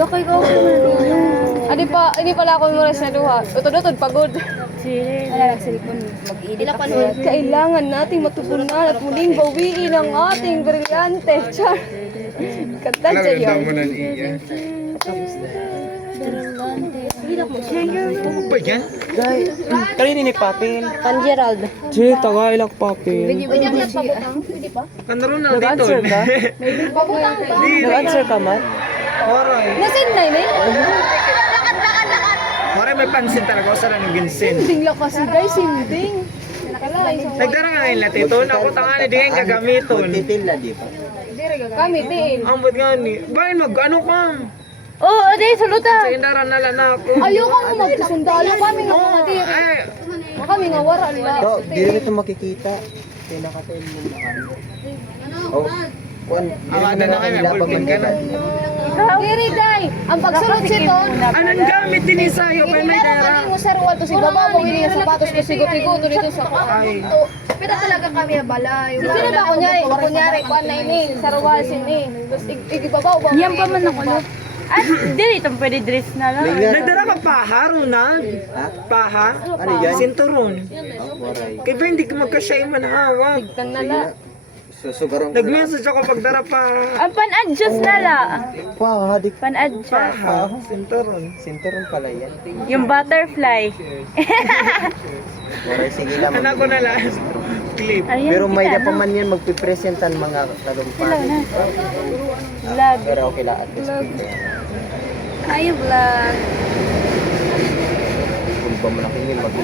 Wala kay ko. Hindi pala ako mo sa duha. Utod-utod pagod. Wala nagsilipon. Mag-edit ako. Kailangan nating matutunan at muling bawiin ang ating brilyante. Char. Kanta siya yun. mo ng iya. Ano ba yan? Kanina ni Papel. Pan Gerald. Sige, taga ilak Papel. Kanaro na dito. Nag-answer ka? Nag-answer ka man? Oray. Nasin na yun eh. Oray, may pansin talaga. O saan ang ginsin? Sinding lang kasi guys, sinding. Nagdara nga ngayon natin ito. Ako tanga na di ngayon gagamiton. Titil na di ba? Kami din. Ang ba't nga ni? Bakit mag-ano ka? Oo, day, saluta. Sa indara na lang ako. Ayoko mo magkasundalo kami nga mga diri. Ay, Kami nga wara nila. Ito, di rin ito makikita. Pinakatain mo na kami. Oh, Juan, Awada na kayo, may ballpen ka na. Diri, day. Ang pagsulod sito. Anong gamit din sa'yo? May may Meron dara. kami mo sa ruwal to si baba, bumili ng sapatos ko sigot-sigot dito sa Ay. Pero talaga kami balay. Sino ba kunyari, kuan na ini, sa ruwal sini. Tapos igibabaw ba? Yan pa man ako. At dili itong pwede dress na lang. Nagdara ka paha, Ronald? Paha? Ano yan? Sinturon. Waray. Kaya ba hindi ka magkasya yung manhawak? Tan na la. Susugarong Nag-message ako pagdara pa. Ang pan-adjust na lang. Pa, hadik Pan-adjust. Paha, sinturon. sinturon pala yan. Yung butterfly. Waray, sige lang. Anak ko na lang. Clip. Ayan, Pero may kita, na pa man yan magpipresentan mga talumpati. Vlog. Pero okay lang at least. Ay, vlog. Kung ba mo na kami mag